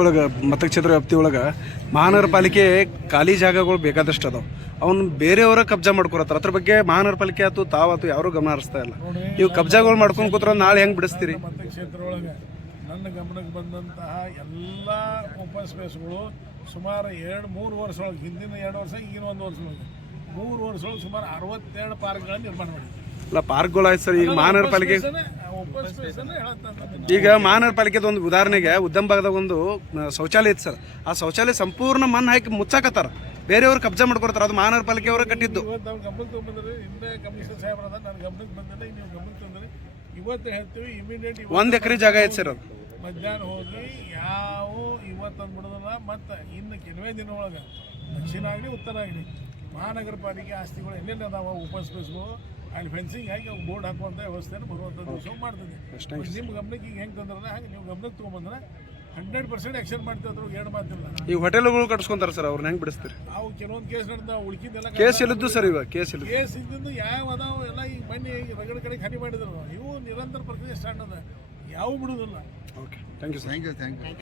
ಒಳಗೆ ಮತಕ್ಷೇತ್ರ ವ್ಯಾಪ್ತಿ ಒಳಗೆ ಮಹಾನಗರ ಪಾಲಿಕೆ ಖಾಲಿ ಜಾಗಗಳು ಬೇಕಾದಷ್ಟು ಅದಾವೆ. ಅವ್ನು ಬೇರೆಯವರ ಕಬ್ಜಾ ಮಾಡ್ಕೊರತ್ತಾರ. ಅದ್ರ ಬಗ್ಗೆ ಮಹಾನಗರ ಪಾಲಿಕೆ ಆಯ್ತು ತಾವಾತು ಯಾರೂ ಗಮನ ಹರಿಸ್ತಾ ಇಲ್ಲ. ನೀವು ಕಬ್ಜಾಗಳು ಮಾಡ್ಕೊಂಡು ಕೂತ್ರ ನಾಳೆ ಹೆಂಗೆ ಬಿಡಿಸ್ತೀರಿ? ಮತಕ್ಷೇತ್ರ ಒಳಗೆ ನನ್ನ ಗಮನಕ್ಕೆ ಬಂದಂತಹ ಎಲ್ಲ ಓಪನ್ ಸ್ಪೇಸ್ಗಳು ಸುಮಾರು 2-3 ವರ್ಷ ಒಳಗೆ, ಹಿಂದಿನ 2 ವರ್ಷ ಈಗಿನ 1 ವರ್ಷ ಒಳಗೆ 3 ವರ್ಷ ಒಳಗೆ ಸುಮಾರು 62 ಪಾರ್ಕ್ಗಳನ್ನು ನಿರ್ಮಾಣ ಮಾಡಿದ್ವಿ. ಅಲ್ಲ ಪಾರ್ಕ್ಗಳು ಆಯ್ತು ಸರ್. ಈಗ ಮಹಾನಗರ ಪಾಲಿಕೆ ಈಗ ಮಹಾನಗರ ಪಾಲಿಕೆದ ಒಂದು ಉದಾಹರಣೆಗೆ ಉದ್ಯಮ ಭಾಗದಾಗ ಒಂದು ಶೌಚಾಲಯ ಇತ್ತು ಸರ್. ಆ ಶೌಚಾಲಯ ಸಂಪೂರ್ಣ ಮಣ್ಣು ಹಾಕಿ ಮುಚ್ಚಾಕತ್ತಾರ, ಬೇರೆಯವ್ರು ಕಬ್ಜಾ ಮಾಡ್ಕೊಡ್ತಾರೆ. ಅದು ಮಹಾನಗರ ಪಾಲಿಕೆ ಅವರು ಕಟ್ಟಿದ್ದು. ಇವತ್ತು ನಾವು ಗಮನಕ್ಕೆ ತೊಗೊಂಬಂದ್ರೆ ಹಿಂದೆ ಕಮಿಷನರ್ ಸಾಹೇಬ್ರ ನನ್ನ ಗಮನಕ್ಕೆ ಬಂದಿಲ್ಲ. ನೀವು ಗಮನಕ್ಕೆ ತಂದ್ರೆ ಇವತ್ತು ಹೇಳ್ತೀವಿ ಇಮಿಡಿಯೇಟ್ 1 ಎಕರೆ ಜಾಗ ಐತೆ ಸರ್. ಅದು ಮಧ್ಯಾಹ್ನ ಹೋಗಿ ಯಾವ ಇವತ್ತು ಅಂದ್ಬಿಡೋದಿಲ್ಲ. ಮತ್ತು ಇನ್ನು ಕೆಲವೇ ದಿನ ಒಳಗೆ ದಕ್ಷಿಣ ಆಗಲಿ ಉತ್ತರ ಆಗಲಿ ಮಹಾನಗರ ಪಾಲಿಕೆ ಆಸ್ತಿಗಳು ಎಲ್ಲೆಲ್ಲಿ ಅದಾವ ಓಪನ್ ಸ್ಪೇಸ್ಗಳು ಅಲ್ಲಿ ಫೆನ್ಸಿಂಗ್ ಹಾಕಿ ಬೋರ್ಡ್ ಹಾಕುವಂಥ ವ್ಯವಸ್ಥೆಯನ್ನು ಬರುವಂಥ ದಿವಸ ಮಾಡ್ತದೆ. ನಿಮ್ಮ ಗಮನಕ್ಕೆ ಈಗ ಹೆಂಗೆ ತಂದ್ರಲ್ಲ ಹಾಗೆ ನೀವು ಗಮನಕ್ಕೆ ತೊಗೊಂಬಂದ್ರೆ 100% ಆ್ಯಕ್ಷನ್ ಮಾಡ್ತೀವಿ. ಅದ್ರ 2 ಮಾತಿಲ್ಲ. ಈ ಹೋಟೆಲ್ಗಳು ಕಟ್ಸ್ಕೊಂತಾರೆ ಸರ್, ಅವ್ರನ್ನ ಹೆಂಗೆ ಬಿಡಿಸ್ತೀರಿ? ಅವು ಕೆಲವೊಂದು ಕೇಸ್ ನಡೆದ ಉಳ್ಕಿದ್ದೆಲ್ಲ ಕೇಸ್ ಇಲ್ಲದ್ದು ಸರ್. ಇವಾಗ ಕೇಸ್ ಇದ್ದಿದ್ದು ಯಾವ ಅದಾವ ಎಲ್ಲ ಈಗ ಬನ್ನಿ ರಗಡ ಕಡೆ ಖಾಲಿ ಮಾಡಿದ್ರು. ಇವು ನಿರಂತರ ಪ್ರಕ್ರಿಯೆ ಸ್ಟಾರ್ಟ್ ಅದ, ಯಾವ ಬಿಡುವುದಿಲ್ಲ. Okay, thank you sir. Thank you.